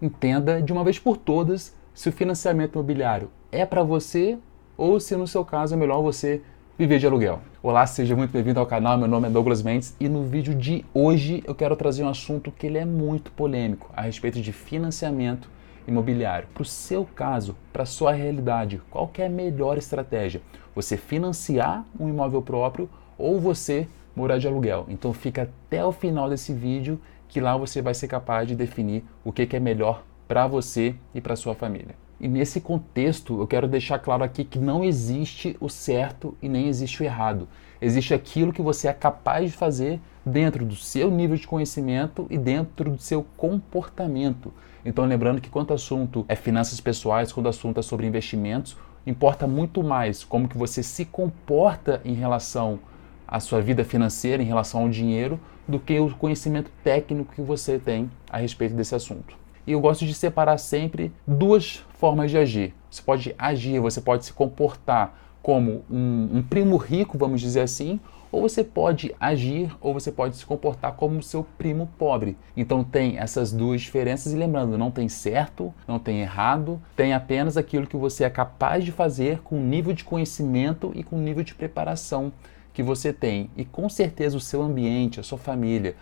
Entenda de uma vez por todas se o financiamento imobiliário é para você ou se no seu caso é melhor você viver de aluguel. Olá, seja muito bem-vindo ao canal, meu nome é Douglas Mendes e no vídeo de hoje eu quero trazer um assunto que ele é muito polêmico a respeito de financiamento imobiliário. Para o seu caso, para a sua realidade, qual que é a melhor estratégia? Você financiar um imóvel próprio ou você morar de aluguel? Então fica até o final desse vídeo que lá você vai ser capaz de definir o que é melhor para você e para sua família. E nesse contexto, eu quero deixar claro aqui que não existe o certo e nem existe o errado. Existe aquilo que você é capaz de fazer dentro do seu nível de conhecimento e dentro do seu comportamento. Então, lembrando que quando o assunto é finanças pessoais, quando o assunto é sobre investimentos, importa muito mais como que você se comporta em relação à sua vida financeira, em relação ao dinheiro, do que o conhecimento técnico que você tem a respeito desse assunto. E eu gosto de separar sempre duas formas de agir. Você pode agir, você pode se comportar como um primo rico, vamos dizer assim, ou você pode agir ou você pode se comportar como o seu primo pobre. Então tem essas duas diferenças e lembrando, não tem certo, não tem errado, tem apenas aquilo que você é capaz de fazer com o nível de conhecimento e com o nível de preparação que você tem. E com certeza o seu ambiente, a sua família,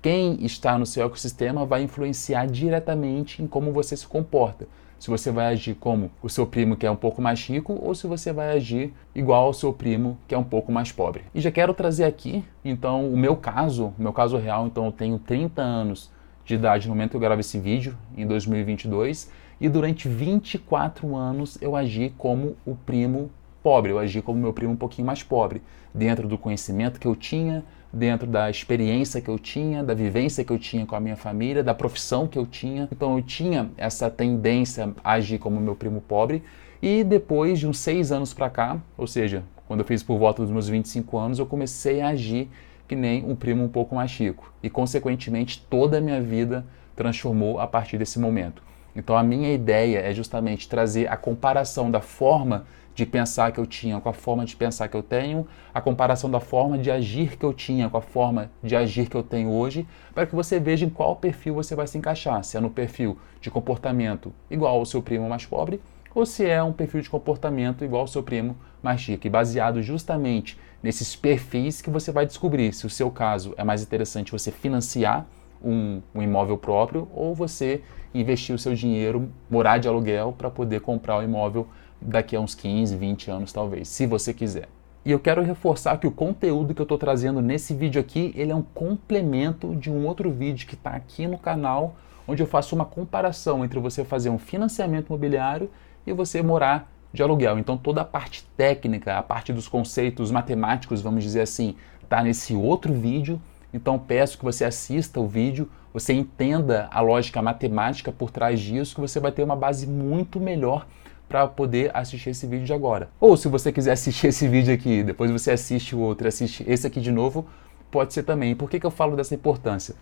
quem está no seu ecossistema vai influenciar diretamente em como você se comporta. Se você vai agir como o seu primo que é um pouco mais rico ou se você vai agir igual ao seu primo que é um pouco mais pobre. E já quero trazer aqui, então, o meu caso real, então eu tenho 30 anos de idade no momento que eu gravo esse vídeo, em 2022, e durante 24 anos eu agi como o primo pobre, eu agi como meu primo um pouquinho mais pobre, dentro do conhecimento que eu tinha, dentro da experiência que eu tinha, da vivência que eu tinha com a minha família, da profissão que eu tinha. Então eu tinha essa tendência a agir como meu primo pobre e depois de uns 6 anos para cá, ou seja, quando eu fiz por volta dos meus 25 anos, eu comecei a agir que nem um primo um pouco mais rico. E consequentemente toda a minha vida transformou a partir desse momento. Então a minha ideia é justamente trazer a comparação da forma de pensar que eu tinha com a forma de pensar que eu tenho, a comparação da forma de agir que eu tinha com a forma de agir que eu tenho hoje, para que você veja em qual perfil você vai se encaixar, se é no perfil de comportamento igual ao seu primo mais pobre, ou se é um perfil de comportamento igual ao seu primo mais rico, e baseado justamente nesses perfis que você vai descobrir se o seu caso é mais interessante você financiar um imóvel próprio ou você investir o seu dinheiro, morar de aluguel para poder comprar o imóvel daqui a uns 15, 20 anos talvez, se você quiser. E eu quero reforçar que o conteúdo que eu estou trazendo nesse vídeo aqui, ele é um complemento de um outro vídeo que está aqui no canal, onde eu faço uma comparação entre você fazer um financiamento imobiliário e você morar de aluguel. Então toda a parte técnica, a parte dos conceitos matemáticos, vamos dizer assim, está nesse outro vídeo. Então peço que você assista o vídeo, você entenda a lógica matemática por trás disso, que você vai ter uma base muito melhor para poder assistir esse vídeo de agora. Ou se você quiser assistir esse vídeo aqui, depois você assiste o outro, assiste esse aqui de novo, pode ser também. Por que eu falo dessa importância?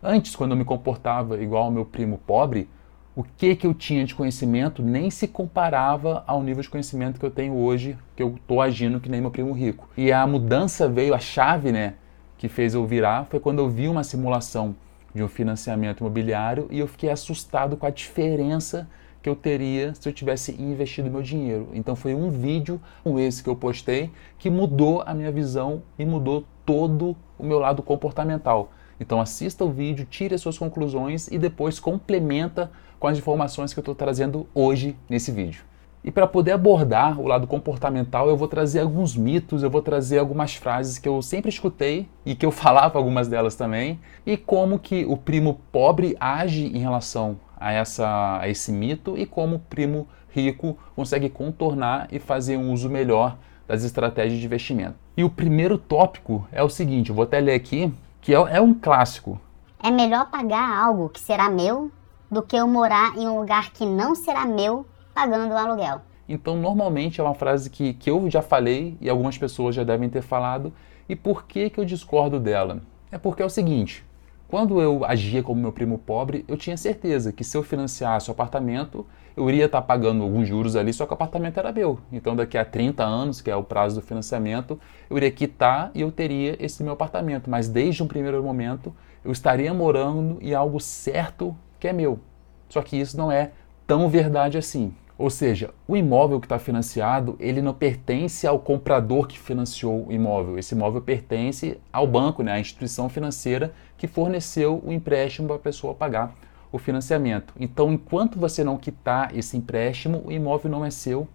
Antes, quando eu me comportava igual ao meu primo pobre, o que eu tinha de conhecimento nem se comparava ao nível de conhecimento que eu tenho hoje, que eu estou agindo que nem meu primo rico. E a mudança veio, a chave, né, que fez eu virar, foi quando eu vi uma simulação de um financiamento imobiliário e eu fiquei assustado com a diferença que eu teria se eu tivesse investido meu dinheiro. Então foi um vídeo como esse que eu postei que mudou a minha visão e mudou todo o meu lado comportamental. Então assista o vídeo, tire as suas conclusões e depois complementa com as informações que eu estou trazendo hoje nesse vídeo. E para poder abordar o lado comportamental, eu vou trazer alguns mitos, eu vou trazer algumas frases que eu sempre escutei e que eu falava algumas delas também, e como que o primo pobre age em relação a esse mito e como o primo rico consegue contornar e fazer um uso melhor das estratégias de investimento. E o primeiro tópico é o seguinte, eu vou até ler aqui, que é um clássico. É melhor pagar algo que será meu do que eu morar em um lugar que não será meu pagando um aluguel. Então, normalmente é uma frase que eu já falei e algumas pessoas já devem ter falado. E por que eu discordo dela? É porque é o seguinte, quando eu agia como meu primo pobre, eu tinha certeza que se eu financiasse o apartamento, eu iria estar pagando alguns juros ali, só que o apartamento era meu. Então, daqui a 30 anos, que é o prazo do financiamento, eu iria quitar e eu teria esse meu apartamento. Mas desde um primeiro momento, eu estaria morando em algo certo que é meu. Só que isso não é tão verdade assim. Ou seja, o imóvel que está financiado, ele não pertence ao comprador que financiou o imóvel. Esse imóvel pertence ao banco, né, à instituição financeira que forneceu o empréstimo para a pessoa pagar o financiamento. Então, enquanto você não quitar esse empréstimo, o imóvel não é seu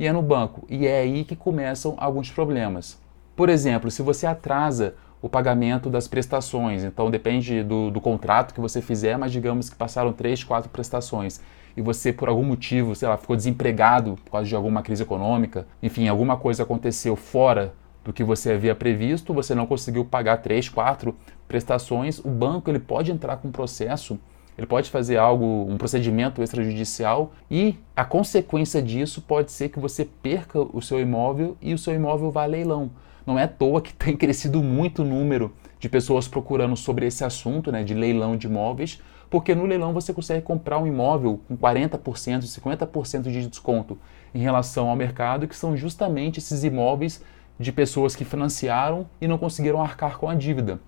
e é no banco. E é aí que começam alguns problemas. Por exemplo, se você atrasa o pagamento das prestações, então depende do contrato que você fizer, mas digamos que passaram 3, 4 prestações e você por algum motivo, sei lá, ficou desempregado por causa de alguma crise econômica, enfim, alguma coisa aconteceu fora do que você havia previsto, você não conseguiu pagar 3, 4 prestações, o banco ele pode entrar com um processo, ele pode fazer algo, um procedimento extrajudicial e a consequência disso pode ser que você perca o seu imóvel e o seu imóvel vá a leilão. Não é à toa que tem crescido muito o número de pessoas procurando sobre esse assunto, né, de leilão de imóveis, porque no leilão você consegue comprar um imóvel com 40%, 50% de desconto em relação ao mercado, que são justamente esses imóveis de pessoas que financiaram e não conseguiram arcar com a dívida.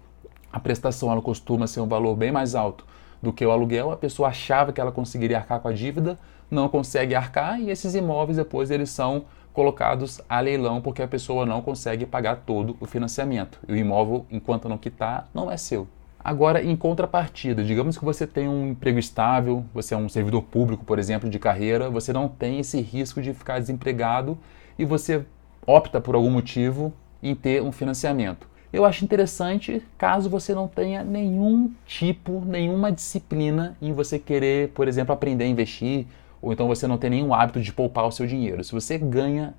A prestação ela costuma ser um valor bem mais alto do que o aluguel, a pessoa achava que ela conseguiria arcar com a dívida, não consegue arcar e esses imóveis depois eles são colocados a leilão porque a pessoa não consegue pagar todo o financiamento. E o imóvel, enquanto não quitar, não é seu. Agora, em contrapartida, digamos que você tem um emprego estável, você é um servidor público, por exemplo, de carreira, você não tem esse risco de ficar desempregado e você opta por algum motivo em ter um financiamento. Eu acho interessante caso você não tenha nenhum tipo, nenhuma disciplina em você querer, por exemplo, aprender a investir, ou então você não tem nenhum hábito de poupar o seu dinheiro. Se você ganha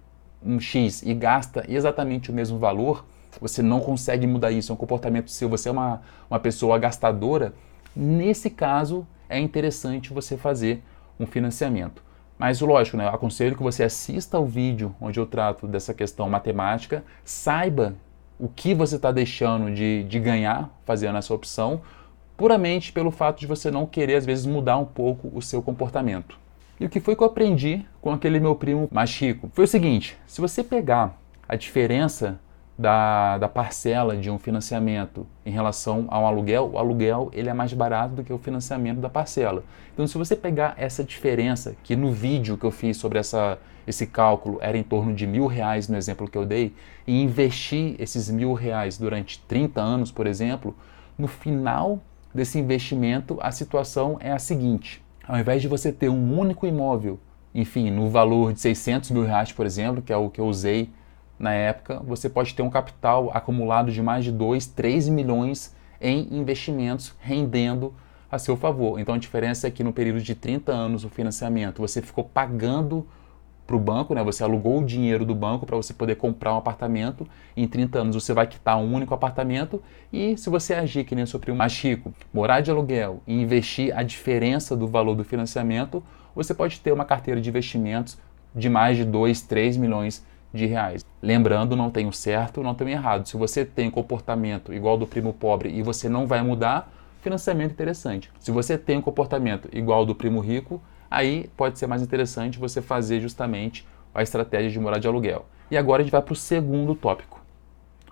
um X e gasta exatamente o mesmo valor, você não consegue mudar isso, é um comportamento seu, você é uma pessoa gastadora, nesse caso é interessante você fazer um financiamento. Mas lógico, né, eu aconselho que você assista ao vídeo onde eu trato dessa questão matemática, saiba o que você está deixando de ganhar fazendo essa opção, puramente pelo fato de você não querer, às vezes, mudar um pouco o seu comportamento. E o que foi que eu aprendi com aquele meu primo mais rico? Foi o seguinte, se você pegar a diferença da parcela de um financiamento em relação ao aluguel, o aluguel ele é mais barato do que o financiamento da parcela. Então, se você pegar essa diferença, que no vídeo que eu fiz sobre esse cálculo era em torno de R$ 1.000 no exemplo que eu dei, e investir esses R$ 1.000 durante 30 anos, por exemplo, no final desse investimento a situação é a seguinte: ao invés de você ter um único imóvel, enfim, no valor de R$ 600 mil, por exemplo, que é o que eu usei na época, você pode ter um capital acumulado de mais de 2, 3 milhões em investimentos rendendo a seu favor. Então a diferença é que no período de 30 anos o financiamento você ficou pagando para o banco, né? Você alugou o dinheiro do banco para você poder comprar um apartamento. Em 30 anos você vai quitar um único apartamento e se você agir que nem o seu primo mais rico, morar de aluguel e investir a diferença do valor do financiamento, você pode ter uma carteira de investimentos de mais de 2, 3 milhões de reais. Lembrando, não tem o certo, não tem o errado. Se você tem um comportamento igual ao do primo pobre e você não vai mudar, financiamento interessante. Se você tem um comportamento igual ao do primo rico, aí pode ser mais interessante você fazer justamente a estratégia de morar de aluguel. E agora a gente vai para o segundo tópico.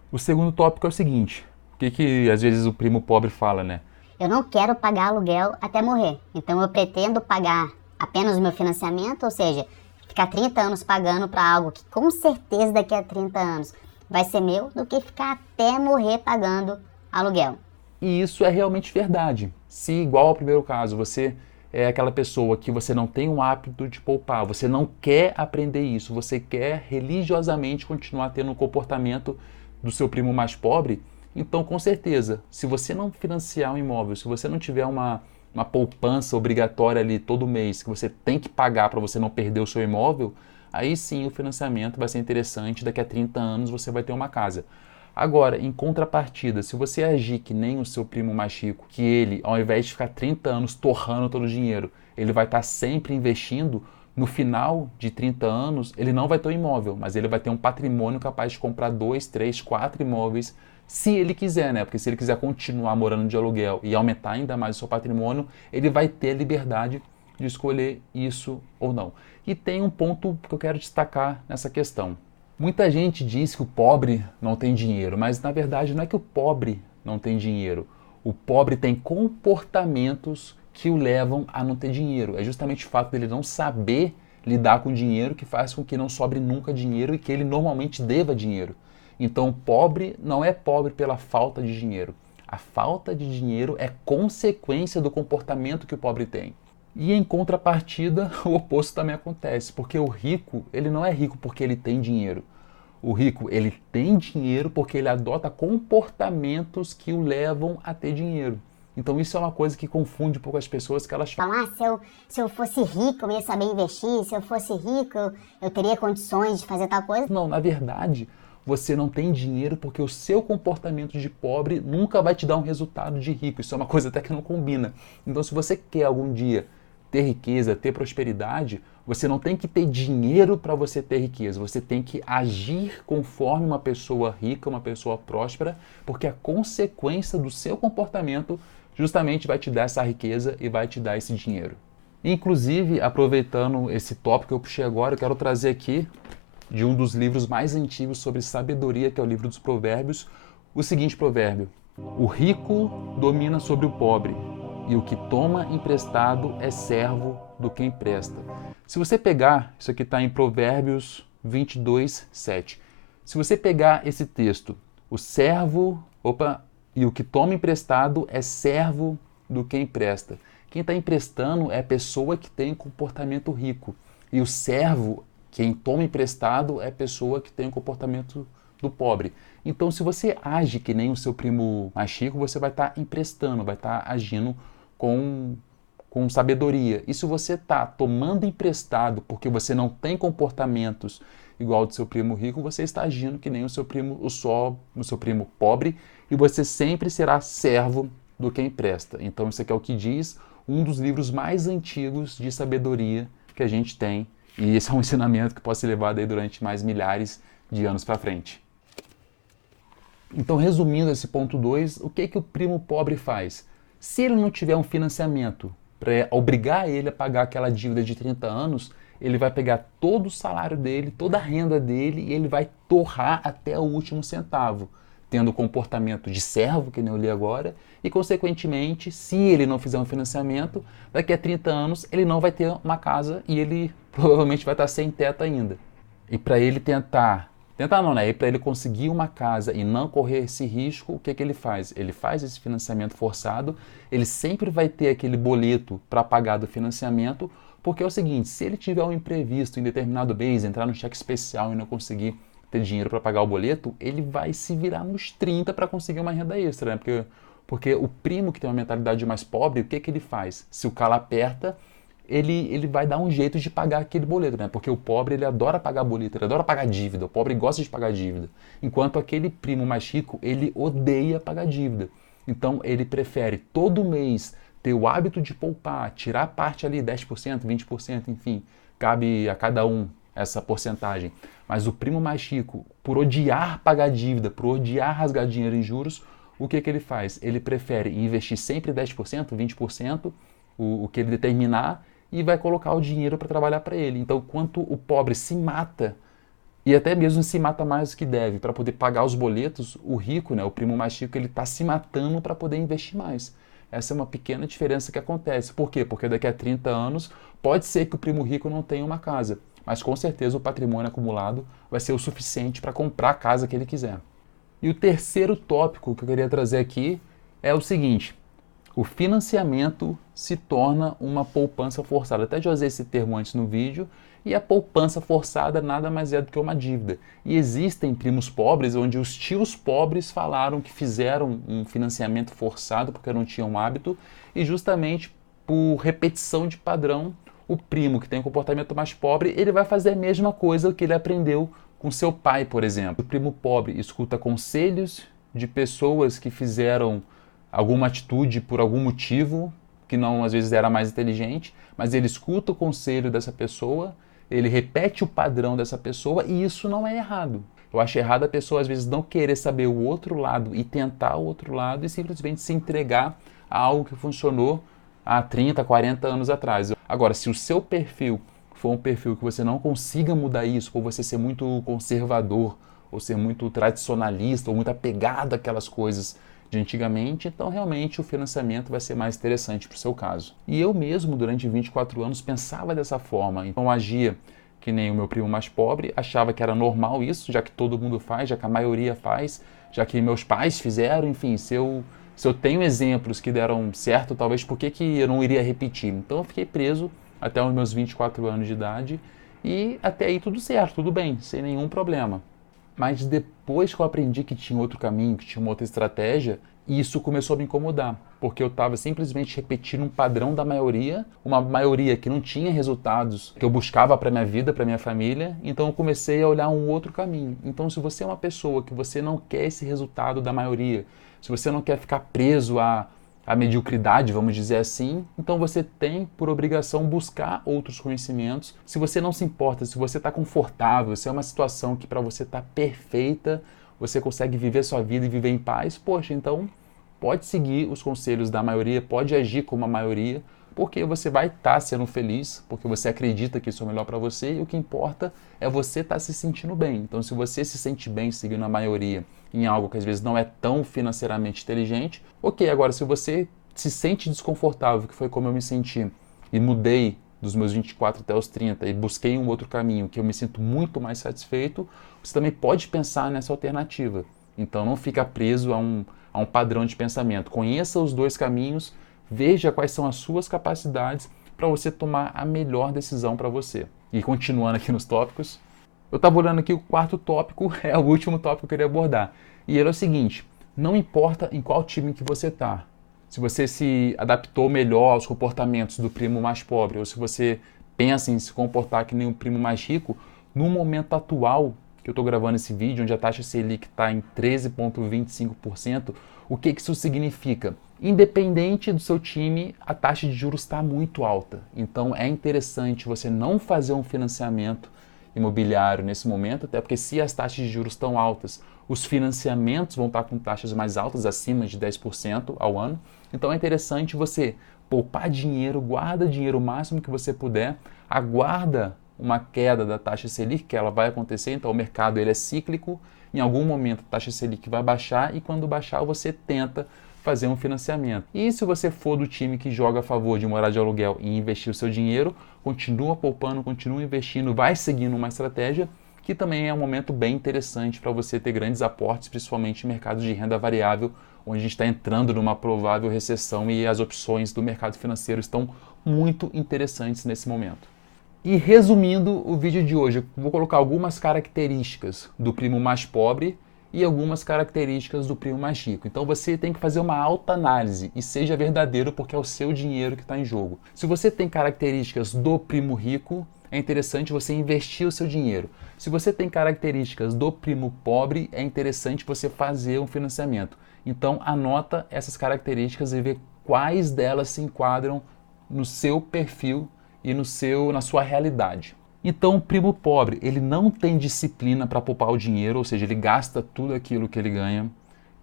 O segundo tópico é o seguinte, o que às vezes o primo pobre fala, né? Eu não quero pagar aluguel até morrer, então eu pretendo pagar apenas o meu financiamento, ou seja, ficar 30 anos pagando para algo que com certeza daqui a 30 anos vai ser meu, do que ficar até morrer pagando aluguel. E isso é realmente verdade. Se, igual ao primeiro caso, você é aquela pessoa que você não tem um hábito de poupar, você não quer aprender isso, você quer religiosamente continuar tendo um comportamento do seu primo mais pobre, então com certeza, se você não financiar um imóvel, se você não tiver uma poupança obrigatória ali todo mês, que você tem que pagar para você não perder o seu imóvel, aí sim o financiamento vai ser interessante, daqui a 30 anos você vai ter uma casa. Agora, em contrapartida, se você agir que nem o seu primo mais rico, que ele, ao invés de ficar 30 anos torrando todo o dinheiro, ele vai estar sempre investindo, no final de 30 anos, ele não vai ter um imóvel, mas ele vai ter um patrimônio capaz de comprar 2, 3, 4 imóveis, se ele quiser, né? Porque se ele quiser continuar morando de aluguel e aumentar ainda mais o seu patrimônio, ele vai ter a liberdade de escolher isso ou não. E tem um ponto que eu quero destacar nessa questão. Muita gente diz que o pobre não tem dinheiro, mas na verdade não é que o pobre não tem dinheiro. O pobre tem comportamentos que o levam a não ter dinheiro. É justamente o fato dele não saber lidar com dinheiro que faz com que não sobre nunca dinheiro e que ele normalmente deva dinheiro. Então, pobre não é pobre pela falta de dinheiro. A falta de dinheiro é consequência do comportamento que o pobre tem. E em contrapartida, o oposto também acontece, porque o rico, ele não é rico porque ele tem dinheiro. O rico, ele tem dinheiro porque ele adota comportamentos que o levam a ter dinheiro. Então isso é uma coisa que confunde um pouco as pessoas, que elas falam, se eu fosse rico, eu ia saber investir, se eu fosse rico, eu teria condições de fazer tal coisa. não, na verdade, você não tem dinheiro porque o seu comportamento de pobre nunca vai te dar um resultado de rico. Isso é uma coisa até que não combina. Então se você quer algum dia ter riqueza, ter prosperidade, você não tem que ter dinheiro para você ter riqueza. Você tem que agir conforme uma pessoa rica, uma pessoa próspera, porque a consequência do seu comportamento justamente vai te dar essa riqueza e vai te dar esse dinheiro. Inclusive, aproveitando esse tópico que eu puxei agora, eu quero trazer aqui de um dos livros mais antigos sobre sabedoria, que é o livro dos Provérbios, o seguinte provérbio: o rico domina sobre o pobre, e o que toma emprestado é servo do que empresta. Se você pegar, isso aqui está em Provérbios 22, 7. Se você pegar esse texto, e o que toma emprestado é servo do que empresta. Quem está emprestando é a pessoa que tem um comportamento rico. E o servo, quem toma emprestado, é a pessoa que tem um comportamento do pobre. Então, se você age que nem o seu primo mais rico, você vai estar emprestando, vai estar agindo com sabedoria. E se você está tomando emprestado porque você não tem comportamentos igual ao do seu primo rico, você está agindo que nem o seu primo pobre, e você sempre será servo do que empresta. Então, isso aqui é o que diz um dos livros mais antigos de sabedoria que a gente tem. E esse é um ensinamento que pode ser levado aí durante mais milhares de anos para frente. Então, resumindo esse ponto 2, o que o primo pobre faz? Se ele não tiver um financiamento para obrigar ele a pagar aquela dívida de 30 anos, ele vai pegar todo o salário dele, toda a renda dele, e ele vai torrar até o último centavo, tendo o comportamento de servo, que nem eu li agora, e consequentemente, se ele não fizer um financiamento, daqui a 30 anos ele não vai ter uma casa e ele provavelmente vai estar sem teto ainda. E para ele tentar não, né? E para ele conseguir uma casa e não correr esse risco, o que ele faz? Ele faz esse financiamento forçado, ele sempre vai ter aquele boleto para pagar do financiamento, porque é o seguinte, se ele tiver um imprevisto em determinado mês, entrar no cheque especial e não conseguir ter dinheiro para pagar o boleto, ele vai se virar nos 30 para conseguir uma renda extra, né? Porque o primo que tem uma mentalidade mais pobre, o que ele faz? Se o calo aperta, ele vai dar um jeito de pagar aquele boleto, né? Porque o pobre, ele adora pagar boleto, ele adora pagar dívida, o pobre gosta de pagar dívida. Enquanto aquele primo mais rico, ele odeia pagar dívida. Então, ele prefere todo mês ter o hábito de poupar, tirar parte ali, 10%, 20%, enfim, cabe a cada um essa porcentagem. Mas o primo mais rico, por odiar pagar dívida, por odiar rasgar dinheiro em juros, o que ele faz? Ele prefere investir sempre 10%, 20%, o que ele determinar, e vai colocar o dinheiro para trabalhar para ele. Então, quanto o pobre se mata, e até mesmo se mata mais do que deve, para poder pagar os boletos, o rico, né, o primo mais rico, ele está se matando para poder investir mais. Essa é uma pequena diferença que acontece. Por quê? Porque daqui a 30 anos, pode ser que o primo rico não tenha uma casa, mas com certeza o patrimônio acumulado vai ser o suficiente para comprar a casa que ele quiser. E o terceiro tópico que eu queria trazer aqui é o seguinte: o financiamento se torna uma poupança forçada. Até já usei esse termo antes no vídeo, e a poupança forçada nada mais é do que uma dívida. E existem primos pobres onde os tios pobres falaram que fizeram um financiamento forçado porque não tinham hábito, e justamente por repetição de padrão, o primo que tem um comportamento mais pobre, ele vai fazer a mesma coisa que ele aprendeu com seu pai, por exemplo. O primo pobre escuta conselhos de pessoas que fizeram alguma atitude por algum motivo, que não às vezes era mais inteligente, mas ele escuta o conselho dessa pessoa, ele repete o padrão dessa pessoa, e isso não é errado. Eu acho errado a pessoa às vezes não querer saber o outro lado e tentar o outro lado e simplesmente se entregar a algo que funcionou há 30, 40 anos atrás. Agora, se o seu perfil for um perfil que você não consiga mudar isso, por você ser muito conservador, ou ser muito tradicionalista, ou muito apegado àquelas coisas de antigamente, então realmente o financiamento vai ser mais interessante para o seu caso. E eu mesmo, durante 24 anos, pensava dessa forma, então agia que nem o meu primo mais pobre, achava que era normal isso, já que todo mundo faz, já que a maioria faz, já que meus pais fizeram, enfim, se eu tenho exemplos que deram certo, talvez por que eu não iria repetir? Então eu fiquei preso até os meus 24 anos de idade e até aí tudo certo, tudo bem, sem nenhum problema. Mas depois que eu aprendi que tinha outro caminho, que tinha uma outra estratégia, isso começou a me incomodar, porque eu estava simplesmente repetindo um padrão da maioria, uma maioria que não tinha resultados que eu buscava para minha vida, para minha família, então eu comecei a olhar um outro caminho. Então, se você é uma pessoa que você não quer esse resultado da maioria, se você não quer ficar preso à mediocridade, vamos dizer assim, então você tem por obrigação buscar outros conhecimentos. Se você não se importa, se você está confortável, se é uma situação que para você está perfeita, você consegue viver sua vida e viver em paz, poxa, então pode seguir os conselhos da maioria, pode agir como a maioria, porque você vai estar sendo feliz, porque você acredita que isso é o melhor para você e o que importa é você estar se sentindo bem. Então, se você se sente bem seguindo a maioria em algo que às vezes não é tão financeiramente inteligente, ok, agora se você se sente desconfortável, que foi como eu me senti, e mudei dos meus 24 até os 30 e busquei um outro caminho que eu me sinto muito mais satisfeito, você também pode pensar nessa alternativa. Então não fica preso a um padrão de pensamento. Conheça os dois caminhos, veja quais são as suas capacidades para você tomar a melhor decisão para você. E continuando aqui nos tópicos, eu estava olhando aqui o quarto tópico, é o último tópico que eu queria abordar. E ele é o seguinte, não importa em qual time que você está, se você se adaptou melhor aos comportamentos do primo mais pobre, ou se você pensa em se comportar que nem o primo mais rico, no momento atual que eu estou gravando esse vídeo, onde a taxa Selic está em 13,25%, o que isso significa? Independente do seu time, a taxa de juros está muito alta. Então é interessante você não fazer um financiamento imobiliário nesse momento, até porque se as taxas de juros estão altas, os financiamentos vão estar com taxas mais altas, acima de 10% ao ano. Então é interessante você poupar dinheiro, guarda dinheiro o máximo que você puder, aguarda uma queda da taxa Selic, que ela vai acontecer, então o mercado ele é cíclico, em algum momento a taxa Selic vai baixar e quando baixar você tenta fazer um financiamento. E se você for do time que joga a favor de morar de aluguel e investir o seu dinheiro, continua poupando, continua investindo, vai seguindo uma estratégia que também é um momento bem interessante para você ter grandes aportes, principalmente em mercados de renda variável, onde a gente está entrando numa provável recessão e as opções do mercado financeiro estão muito interessantes nesse momento. E resumindo o vídeo de hoje, eu vou colocar algumas características do primo mais pobre e algumas características do primo mais rico. Então você tem que fazer uma autoanálise e seja verdadeiro porque é o seu dinheiro que está em jogo. Se você tem características do primo rico, é interessante você investir o seu dinheiro. Se você tem características do primo pobre, é interessante você fazer um financiamento. Então anota essas características e vê quais delas se enquadram no seu perfil e na sua realidade. Então, o primo pobre, ele não tem disciplina para poupar o dinheiro, ou seja, ele gasta tudo aquilo que ele ganha.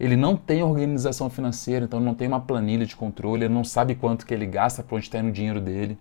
Ele não tem organização financeira, então não tem uma planilha de controle, ele não sabe quanto que ele gasta, para onde está indo o dinheiro dele.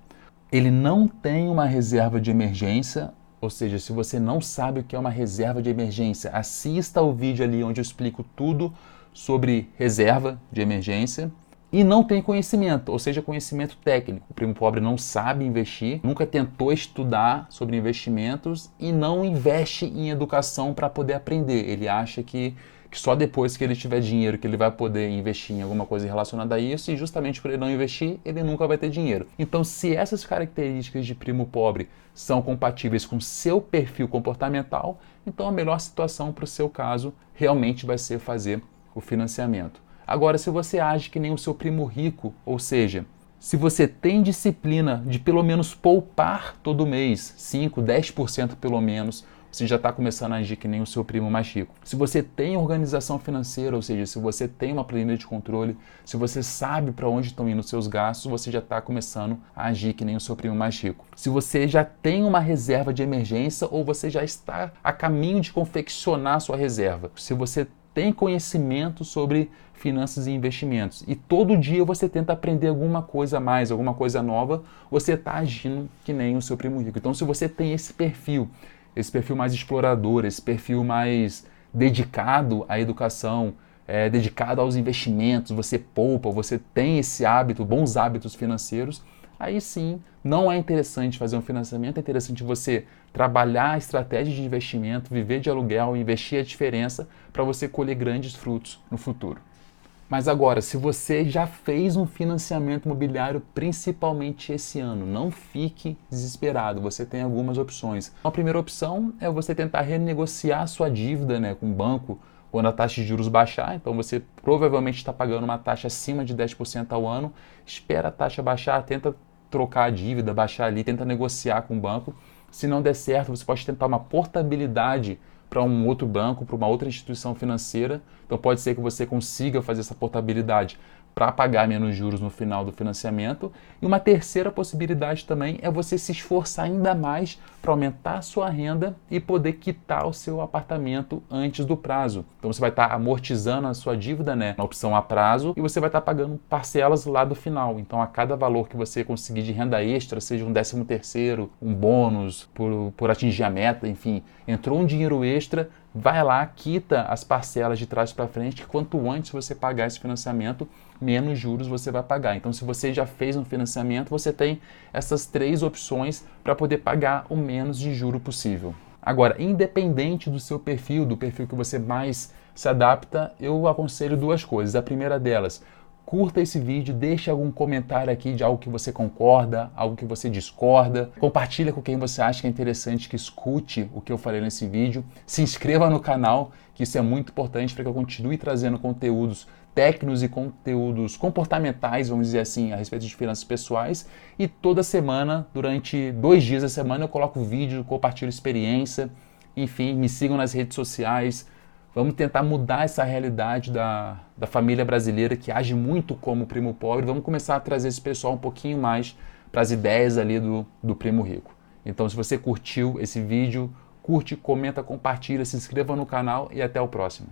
Ele não tem uma reserva de emergência, ou seja, se você não sabe o que é uma reserva de emergência, assista o vídeo ali onde eu explico tudo sobre reserva de emergência. E não tem conhecimento, ou seja, conhecimento técnico. O primo pobre não sabe investir, nunca tentou estudar sobre investimentos e não investe em educação para poder aprender. Ele acha que só depois que ele tiver dinheiro que ele vai poder investir em alguma coisa relacionada a isso e justamente por ele não investir, ele nunca vai ter dinheiro. Então, se essas características de primo pobre são compatíveis com seu perfil comportamental, então a melhor situação para o seu caso realmente vai ser fazer o financiamento. Agora, se você age que nem o seu primo rico, ou seja, se você tem disciplina de pelo menos poupar todo mês, 5, 10% pelo menos, você já está começando a agir que nem o seu primo mais rico. Se você tem organização financeira, ou seja, se você tem uma planilha de controle, se você sabe para onde estão indo os seus gastos, você já está começando a agir que nem o seu primo mais rico. Se você já tem uma reserva de emergência ou você já está a caminho de confeccionar a sua reserva. Se você tem conhecimento sobre finanças e investimentos e todo dia você tenta aprender alguma coisa a mais, alguma coisa nova, você está agindo que nem o seu primo rico. Então, se você tem esse perfil mais explorador, esse perfil mais dedicado à educação, dedicado aos investimentos, você poupa, você tem esse hábito, bons hábitos financeiros, aí sim, não é interessante fazer um financiamento, é interessante você trabalhar a estratégia de investimento, viver de aluguel, investir a diferença para você colher grandes frutos no futuro. Mas agora, se você já fez um financiamento imobiliário, principalmente esse ano, não fique desesperado, você tem algumas opções. A primeira opção é você tentar renegociar sua dívida, né, com o banco quando a taxa de juros baixar. Então você provavelmente está pagando uma taxa acima de 10% ao ano, espera a taxa baixar, tenta trocar a dívida, baixar ali, tenta negociar com o banco. Se não der certo, você pode tentar uma portabilidade para um outro banco, para uma outra instituição financeira. Então pode ser que você consiga fazer essa portabilidade para pagar menos juros no final do financiamento. E uma terceira possibilidade também é você se esforçar ainda mais para aumentar a sua renda e poder quitar o seu apartamento antes do prazo. Então você vai estar amortizando a sua dívida, né, na opção a prazo, e você vai estar pagando parcelas lá do final. Então a cada valor que você conseguir de renda extra, seja um 13º, um bônus por atingir a meta, enfim, entrou um dinheiro extra, vai lá, quita as parcelas de trás para frente, que quanto antes você pagar esse financiamento, menos juros você vai pagar. Então, se você já fez um financiamento, você tem essas 3 opções para poder pagar o menos de juro possível. Agora, independente do seu perfil, do perfil que você mais se adapta, eu aconselho 2 coisas. A primeira delas, curta esse vídeo, deixe algum comentário aqui de algo que você concorda, algo que você discorda. Compartilha com quem você acha que é interessante que escute o que eu falei nesse vídeo. Se inscreva no canal, que isso é muito importante para que eu continue trazendo conteúdos técnicos e conteúdos comportamentais, vamos dizer assim, a respeito de finanças pessoais. E toda semana, durante 2 dias da semana, eu coloco vídeo, compartilho experiência. Enfim, me sigam nas redes sociais. Vamos tentar mudar essa realidade da família brasileira que age muito como primo pobre. Vamos começar a trazer esse pessoal um pouquinho mais para as ideias ali do primo rico. Então, se você curtiu esse vídeo, curte, comenta, compartilha, se inscreva no canal e até o próximo.